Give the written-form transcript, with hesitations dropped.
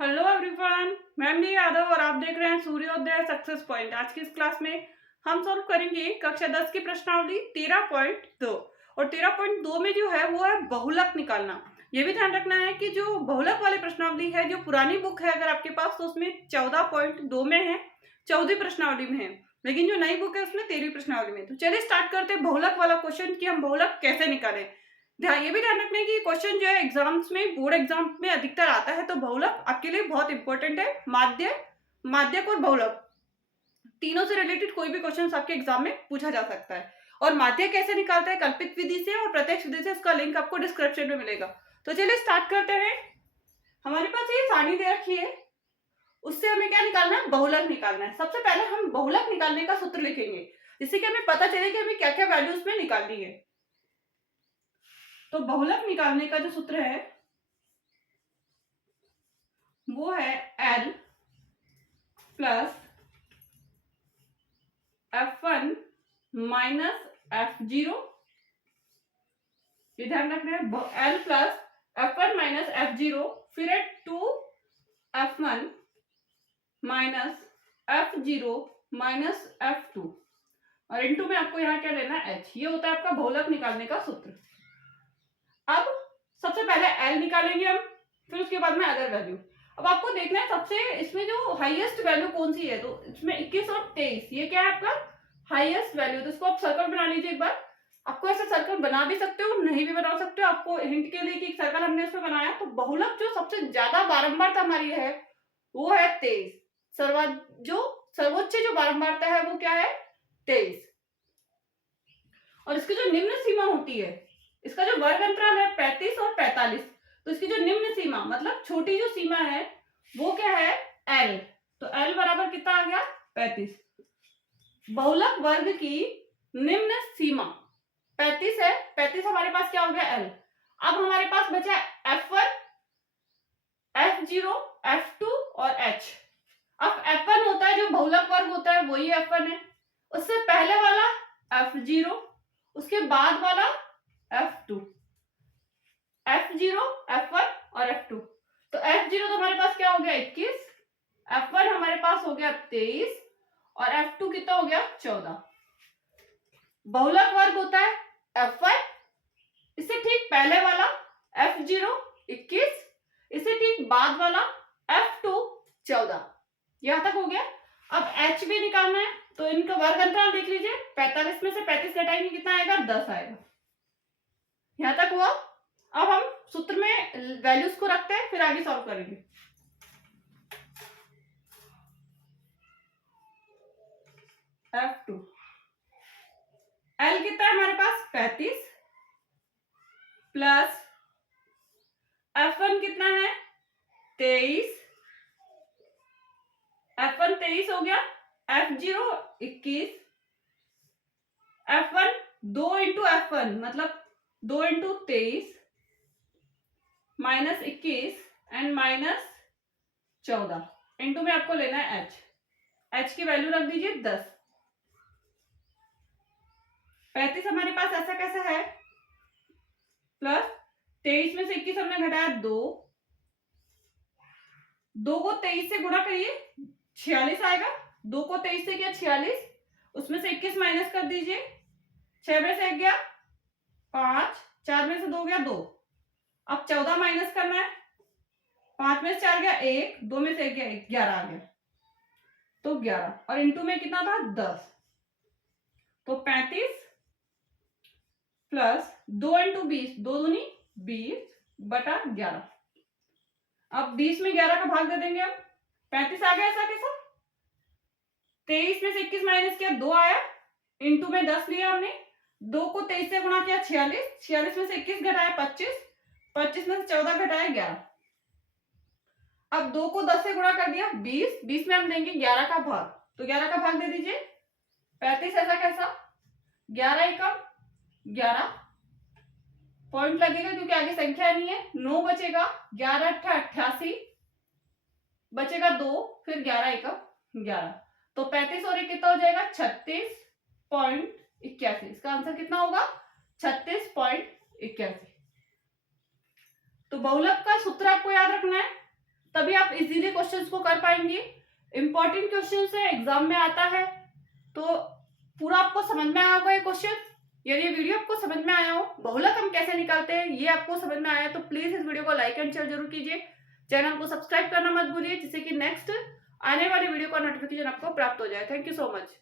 Hello everyone, मैं MD Yadav और आप देख रहे हैं सूर्योदय सक्सेस पॉइंट। आज की इस क्लास में हम सॉल्व करेंगे कक्षा 10 की प्रश्नावली 13.2 और 13.2 में जो है वो है बहुलक निकालना। ये भी ध्यान रखना है कि जो बहुलक वाली प्रश्नावली है, जो पुरानी बुक है अगर आपके पास, तो उसमें 14.2 में है, 14वीं प्रश्नावली में है, लेकिन जो नई बुक है उसमें 13वीं प्रश्नावली में। तो चलिए स्टार्ट करते हैं बहुलक वाला क्वेश्चन कि हम बहुलक कैसे निकालें। ध्यान ये भी ध्यान रखना है कि क्वेश्चन जो है एग्जाम्स में, बोर्ड एग्जाम में अधिकतर आता है, तो बहुलक आपके लिए बहुत इंपॉर्टेंट है। माध्य, माध्यक और बहुलक तीनों से रिलेटेड कोई भी क्वेश्चन आपके एग्जाम में पूछा जा सकता है। और माध्य कैसे निकालते हैं, कल्पित विधि से और प्रत्यक्ष विधि से, इसका लिंक आपको डिस्क्रिप्शन में मिलेगा। तो चलिए स्टार्ट करते हैं। हमारे पास ये सारणी दे रखी है, उससे हमें क्या निकालना है, बहुलक निकालना है। सबसे पहले हम बहुलक निकालने का सूत्र लिखेंगे, जिससे कि हमें पता चले कि हमें क्या क्या वैल्यूज में निकालनी है। तो बहुलक निकालने का जो सूत्र है वो है L plus F1 minus F0। ये ध्यान रखना है, L plus F1 minus F0, फिर है 2F1 minus F0 minus F2, और इनटू में आपको यहाँ क्या लेना है, H। ये होता है आपका बहुलक निकालने का सूत्र। अब सबसे पहले L निकालेंगे हम, फिर उसके बाद में अदर वैल्यू। अब आपको देखना है सबसे इसमें जो हाईएस्ट वैल्यू कौन सी है, तो इसमें 21 और 23, ये क्या है आपका हाईएस्ट वैल्यू। तो इसको आप सर्कल बना लीजिए एक बार। आपको ऐसा सर्कल बना भी सकते हो, नहीं भी बना सकते हो। आपको हिंट के लिए कि एक सर्कल हमने इसमें बनाया। तो बहुलक जो सबसे ज्यादा बारंबारता हमारी है वो है 23। जो सर्वोच्च जो बारंबारता है वो क्या है, 23। और इसकी जो निम्न सीमा होती है, इसका जो वर्ग अंतराल है 35 और 45, तो इसकी जो निम्न सीमा मतलब छोटी जो सीमा है वो क्या है, L। तो L बराबर कितना आ गया, 35। बहुलक वर्ग की निम्न सीमा 35 है। 35 हमारे पास क्या हो गया, L। अब हमारे पास बचा F1, F0, F2 और H। अब F1 होता है जो बहुलक वर्ग होता है, वही F1 है। उससे पहले वाला F0, उसके बाद वाला F2, F0, F1 और F2। तो F0 तो हमारे पास क्या हो गया, 21, F1 हमारे पास हो गया 23 और F2 कितना हो गया, 14। बहुलक वर्ग होता है F1, इससे ठीक पहले वाला F0 21, इससे ठीक बाद वाला F2 14। यहां तक हो गया। अब H भी निकालना है, तो इनका वर्ग अंतराल देख लीजिए। 45 में से 35 घटाएंगे कितना आएगा, 10 आएगा। यहां तक हुआ। अब हम सूत्र में वैल्यूज को रखते हैं, फिर आगे सॉल्व करेंगे। F2, L कितना है हमारे पास, 35 प्लस F1 कितना है, 23। F1 23 हो गया, F0 21, F1 2 इंटू F1 मतलब 2 into 23 minus 21 and minus 14, into में आपको लेना है H। H की वैल्यू रख दीजिए 10। 35 हमारे पास ऐसा कैसा है, प्लस 23 में से 21 हमने घटाया 2, 2 को 23 से गुणा करिए 46 आएगा। 2 को 23 से किया 46, उसमें से 21 माइनस कर दीजिए। 6 में से 1 गया 5, 4 में से 2 गया 2। अब 14 माइनस करना है, 5 में से 4 गया 1, 2 में से 1 गया 11 आ गया। तो 11 और इंटू में कितना था, 10। तो 35 प्लस 2 इंटू 20, 2 दूनी 20 बटा 11। अब 20 में 11 का भाग दे देंगे। अब 35 आ गया ऐसा कैसा, 23 में से 21 माइनस किया 2 आया, इंटू में 10 लिया हमने। 2 को 23 से गुणा किया 46, 46 में से 21 घटाया 25, 25 में से 14 घटाया 11। अब 2 को 10 से गुणा कर दिया 20, 20 में हम देंगे 11 का भाग, तो 11 का भाग दे दीजिए। 35 ऐसा कैसा, 11 एकम 11, पॉइंट लगेगा क्योंकि आगे संख्या नहीं है। 9 बचेगा, 11 अट्ठा 88, बचेगा 2, फिर 11 एकम 11। तो 35 और 1 कितना हो जाएगा, 36.81। इसका आंसर कितना होगा, 36.81। तो बहुलक का सूत्र आपको याद रखना है। तभी आप इजीली क्वेश्चंस को कर पाएंगे। इंपॉर्टेंट क्वेश्चन है, एग्जाम में आता है, तो पूरा आपको समझ में आया होगा ये क्वेश्चन। यदि ये वीडियो आपको समझ में आया हो, बहुलक हम कैसे निकालते हैं ये आपको समझ में आया, तो प्लीज इस वीडियो को लाइक एंड शेयर जरूर कीजिए। चैनल को सब्सक्राइब करना मत भूलिए, जिससे कि नेक्स्ट आने वाली वीडियो का नोटिफिकेशन आपको प्राप्त हो जाए। Thank you so much.